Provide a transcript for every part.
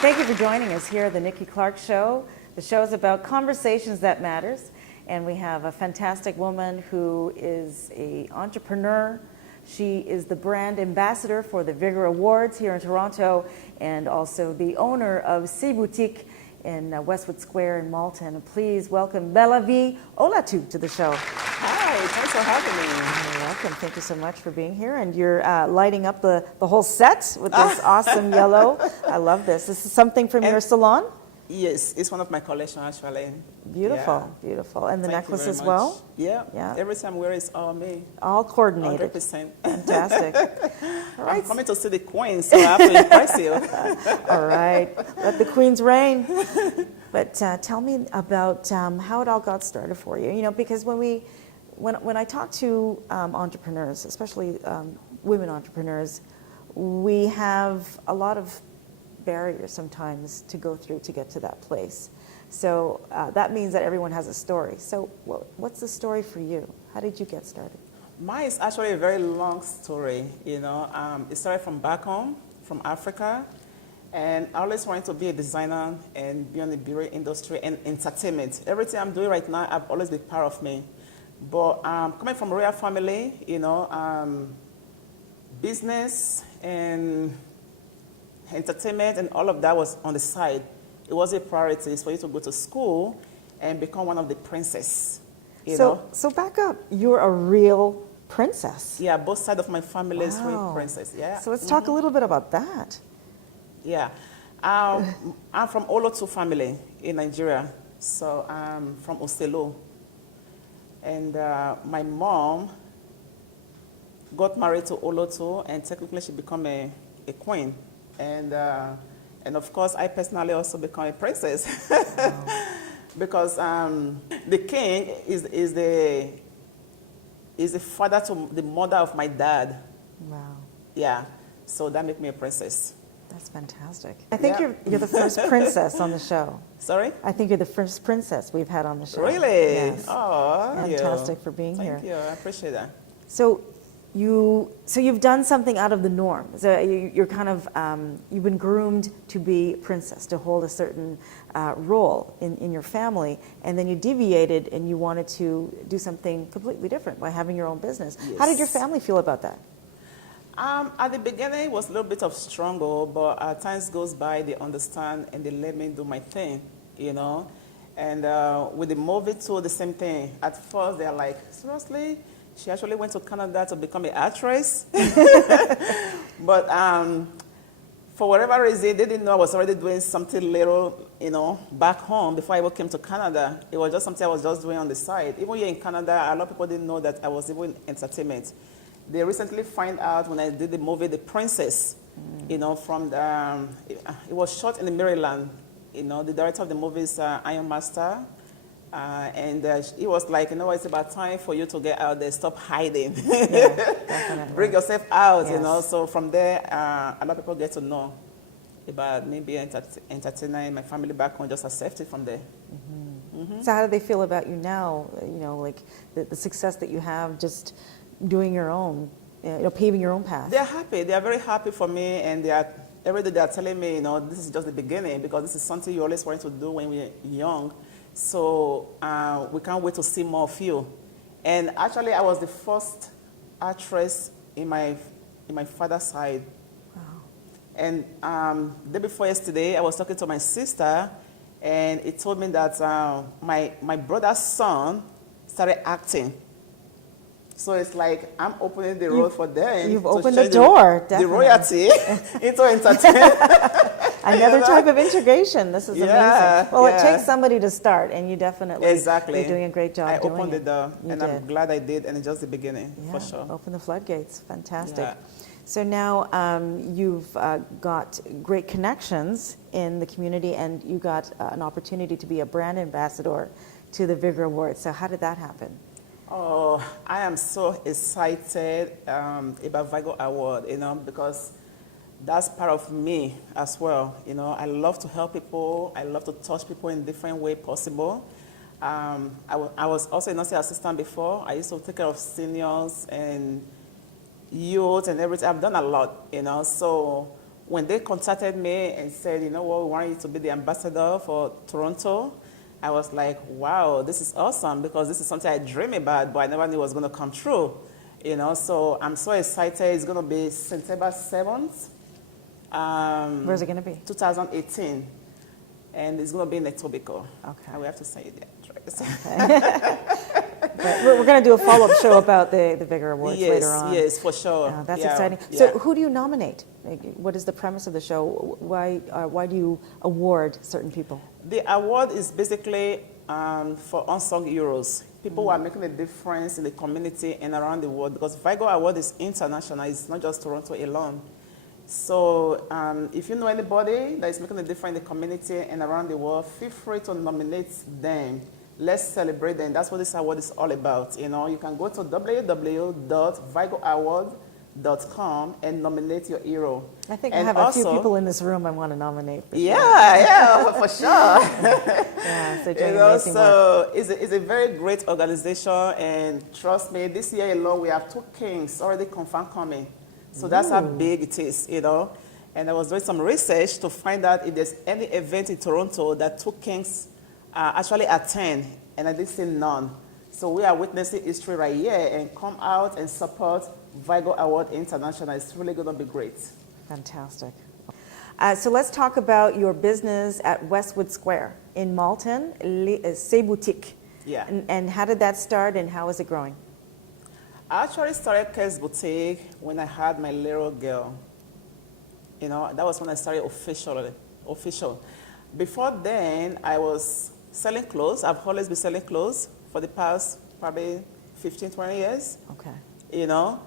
thank you for joining us here at the Nikki Clarke Show. The show is about conversations that matters, and we have a fantastic woman who is an entrepreneur. She is the brand ambassador for the Vigo Awards here in Toronto, and also the owner of C Boutique in Westwood Square in Malton. Please welcome Bellavie Olotu to the show. Hi, thanks for having me. You're welcome. Thank you so much for being here. And you're lighting up the whole set with this awesome yellow. I love this. This is something from your salon? Yes, it's one of my collection actually. Beautiful, Yeah. beautiful. And the Thank you necklace very as much. well? Yeah. Yeah. Every time I wear it, it's all me. All coordinated. 100%. Fantastic. All right. I'm coming to see the queen, so I have to impress you. All right. Let the queens reign. But tell me about how it all got started for you. You know, because when I talk to entrepreneurs, especially women entrepreneurs, we have a lot of barriers sometimes to go through to get to that place. So that means that everyone has a story. So what's the story for you? How did you get started? Mine is actually a very long story, you know. It started from back home, from Africa. And I always wanted to be a designer and be on the beauty industry and entertainment. Everything I'm doing right now, I've always been part of me. But coming from a royal family, you know, business and entertainment and all of that was on the side. It was a priority for you to go to school and become one of the princesses. So back up. You're a real princess. Yeah, both sides of my family is real Wow. princess. Yeah. So let's talk a little bit about that. Yeah. I'm from Olotu family in Nigeria. So I'm from Oselo. And my mom got married to Olotu, and technically she became a queen. And of course, I personally also become a princess. Wow. Because the king is the father to the mother of my dad. Wow. Yeah. So that made me a princess. That's fantastic. I think you're the first princess on the show. Sorry? I think you're the first princess we've had on the show. Really? Yes. Oh, fantastic for being here. Thank you. I appreciate that. So you've done something out of the norm. So you're kind of you've been groomed to be princess, to hold a certain role in your family, and then you deviated and you wanted to do something completely different by having your own business. Yes. How did your family feel about that? At the beginning, it was a little bit of struggle, but as time goes by, they understand and they let me do my thing, you know. And with the movie too, the same thing. At first, they're like, seriously? She actually went to Canada to become an actress? But for whatever reason, they didn't know I was already doing something little, you know, back home before I even came to Canada. It was just something I was just doing on the side. Even here in Canada, a lot of people didn't know that I was even in entertainment. They recently find out when I did the movie The Princess, you know, from the, it was shot in Maryland. You know, the director of the movie is Iron Master. And he was like, you know, it's about time for you to get out there, stop hiding. Yeah, bring yourself out, yes. You know. So from there, a lot of people get to know about me being an entertainer, and my family back home just accepted from there. Mm-hmm. Mm-hmm. So how do they feel about you now, you know, like the success that you have just doing your own, you know, paving your own path? They're happy. They are very happy for me, and every day they are telling me, you know, this is just the beginning, because this is something you always wanted to do when we were young. So we can't wait to see more of you. And actually, I was the first actress in my father's side. Wow. And the day before yesterday, I was talking to my sister, and it told me that my brother's son started acting. So it's like I'm opening the road for them. You've opened the door, the royalty into entertainment. Another type of integration. This is amazing. Well, yeah. It takes somebody to start, and you definitely exactly. You're doing a great job doing it. I opened the door, and did. I'm glad I did, and it's just the beginning, for sure. Open the floodgates. Fantastic. Yeah. So now you've got great connections in the community, and you got an opportunity to be a brand ambassador to the Vigo Award. So how did that happen? Oh, I am so excited about Vigo Award, you know, because that's part of me as well. You know, I love to help people. I love to touch people in different way possible. I was also a nursing assistant before. I used to take care of seniors and youth and everything. I've done a lot, you know. So when they contacted me and said, you know what, we want you to be the ambassador for Toronto, I was like, wow, this is awesome, because this is something I dream about, but I never knew it was going to come true. You know, so I'm so excited. It's going to be September 7th. Where's it going to be? 2018. And it's going to be in Etobicoke. Okay. We have to say the address. Okay. But we're going to do a follow-up show about the Vigo Awards later on. Yes, for sure. That's exciting. Yeah. So who do you nominate? Like, what is the premise of the show? Why do you award certain people? The award is basically for unsung heroes, people who are making a difference in the community and around the world, because Vigo Award is international. It's not just Toronto alone. So if you know anybody that is making a difference in the community and around the world, feel free to nominate them. Let's celebrate them. That's what this award is all about. You know, you can go to www.vigoaward.com and nominate your hero. I think I have a few people in this room I want to nominate. Yeah, for sure. Yeah, so doing amazing work. It's a very great organization, and trust me, this year alone we have 2 kings already confirmed coming. So that's how big it is, you know. And I was doing some research to find out if there's any event in Toronto that 2 kings actually attend, and I did see none. So we are witnessing history right here, and come out and support Vigo Award International. It's really going to be great. Fantastic. So let's talk about your business at Westwood Square in Malton, C'est Boutique. Yeah. And how did that start, and how is it growing? I actually started Kes Boutique when I had my little girl. You know, that was when I started official. Before then, I was selling clothes. I've always been selling clothes for the past probably 15, 20 years. Okay. You know,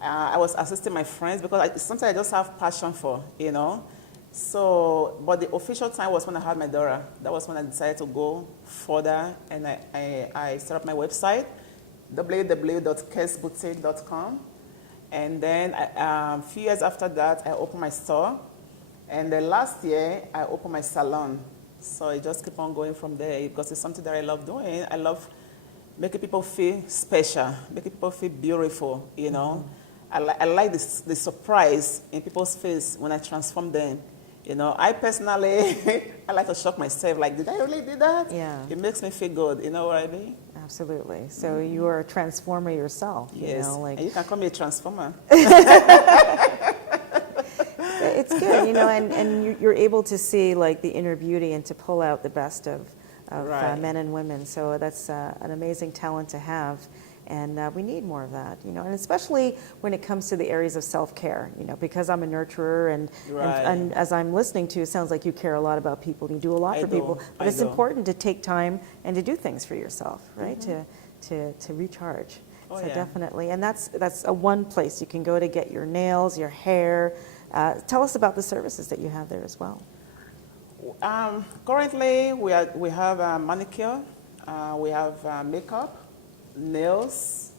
I was assisting my friends because it's something I just have passion for, you know. So, but the official time was when I had my daughter. That was when I decided to go further, and I set up my website, www.kesboutique.com. And then a few years after that, I opened my store. And then last year, I opened my salon. So I just keep on going from there because it's something that I love doing. I love making people feel special, making people feel beautiful, you know. I like the surprise in people's face when I transform them. You know, I personally, I like to shock myself, like, did I really do that? Yeah. It makes me feel good, you know what I mean? Absolutely. So you are a transformer yourself. Yes, You know, like, and you can call me a transformer. it's good, you know, and you're able to see like the inner beauty and to pull out the best of Right. men and women. So that's an amazing talent to have. And we need more of that, you know, and especially when it comes to the areas of self-care, you know, because I'm a nurturer and as I'm listening to, it sounds like you care a lot about people. You do a lot for people, but it's important to take time and to do things for yourself, right? To recharge. Oh, So yeah. definitely, and that's a one place you can go to get your nails, your hair. Tell us about the services that you have there as well. Currently, we have manicure, we have makeup, nails,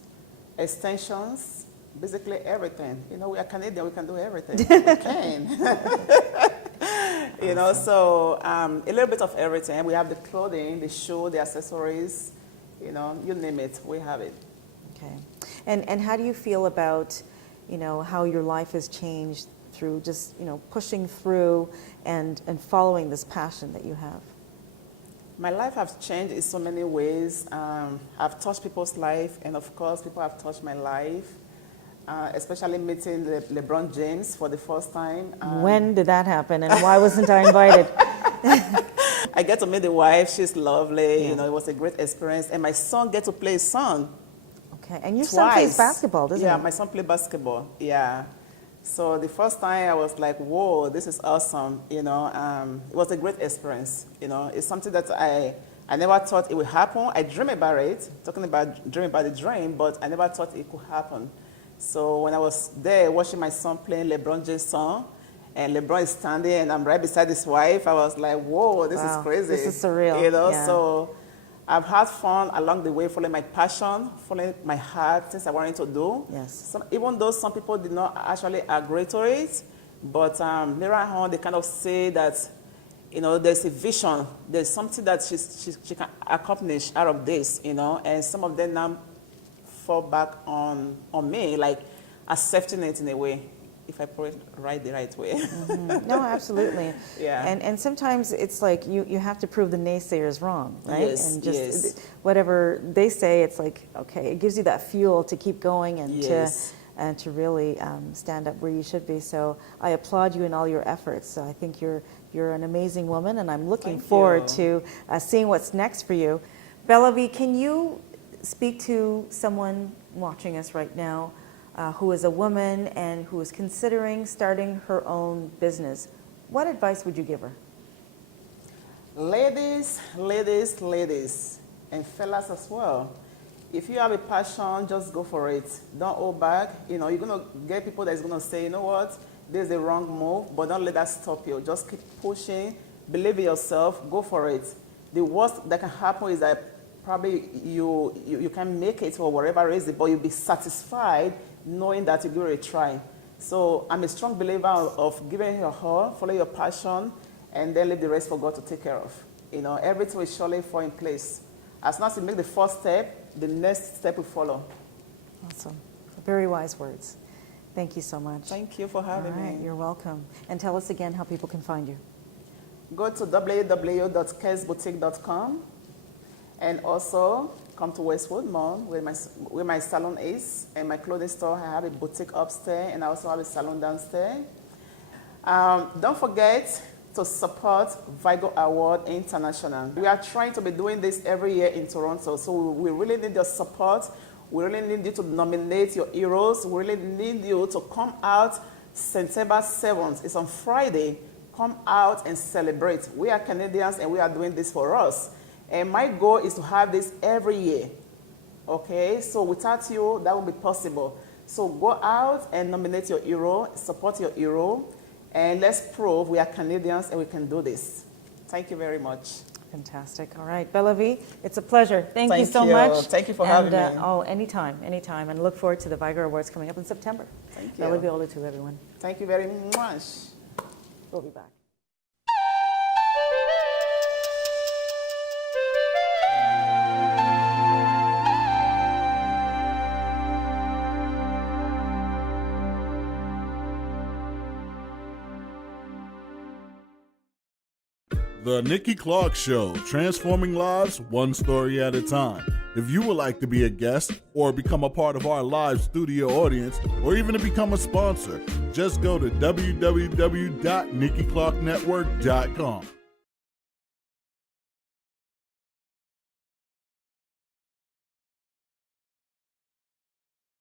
extensions, basically everything. You know, we are Canadian, we can do everything. We can. You know, so a little bit of everything. We have the clothing, the shoe, the accessories, you know, you name it, we have it. Okay. And how do you feel about, you know, how your life has changed through just, you know, pushing through and following this passion that you have? My life has changed in so many ways. I've touched people's life, and of course, people have touched my life, especially meeting LeBron James for the first time. When did that happen, and why wasn't I invited? I get to meet the wife. She's lovely. Yeah. You know, it was a great experience. And my son get to play his son. Okay, and your son plays basketball, doesn't he? Yeah, my son plays basketball. Yeah. So the first time I was like, whoa, this is awesome. You know, it was a great experience. You know, it's something that I never thought it would happen. I dream about it, dream about the dream, but I never thought it could happen. So when I was there watching my son playing LeBron James' son, and LeBron is standing and I'm right beside his wife, I was like, whoa, this is crazy. This is surreal. You know, yeah. So I've had fun along the way, following my passion, following my heart, things I wanted to do. Yes. Even though some people did not actually agree to it, but later on they kind of say that, you know, there's a vision, there's something that she can accomplish out of this, you know, and some of them now fall back on me, like accepting it in a way, if I put it the right way. No, absolutely. Yeah. And sometimes it's like you have to prove the naysayers wrong, right? Yes, And just yes. whatever they say, it's like, okay, it gives you that fuel to keep going and Yes. to really stand up where you should be. So I applaud you in all your efforts. So I think you're an amazing woman, and I'm looking Thank forward you. to seeing what's next for you. Bellavie, can you speak to someone watching us right now who is a woman and who is considering starting her own business? What advice would you give her? Ladies, ladies, ladies, and fellas as well. If you have a passion, just go for it. Don't hold back. You know, you're going to get people that's going to say, you know what, this is the wrong move, but don't let that stop you. Just keep pushing. Believe in yourself. Go for it. The worst that can happen is that probably you can make it or whatever it is, but you'll be satisfied knowing that you give it a try. So I'm a strong believer of giving your all, follow your passion, and then leave the rest for God to take care of. You know, everything will surely fall in place. As soon as you make the first step, the next step will follow. Awesome. Very wise words. Thank you so much. Thank you for having All right, me. you're welcome. And tell us again how people can find you. Go to www.kesboutique.com and also come to Westwood Mall where my salon is and my clothing store. I have a boutique upstairs and I also have a salon downstairs. Don't forget to support Vigo Award International. We are trying to be doing this every year in Toronto, so we really need your support. We really need you to nominate your heroes. We really need you to come out September 7th. It's on Friday. Come out and celebrate. We are Canadians and we are doing this for us. And my goal is to have this every year. Okay, so without you, that won't be possible. So go out and nominate your hero, support your hero, and let's prove we are Canadians and we can do this. Thank you very much. Fantastic. All right, Bellavie, it's a pleasure. Thank you so much. Thank you for having me. Oh, anytime. And look forward to the Vigo Awards coming up in September. Thank you. Bellavie Olotu, everyone. Thank you very much. We'll be back. The Nikki Clarke Show, transforming lives one story at a time. If you would like to be a guest or become a part of our live studio audience or even to become a sponsor, just go to www.NikkiClarkeNetwork.com.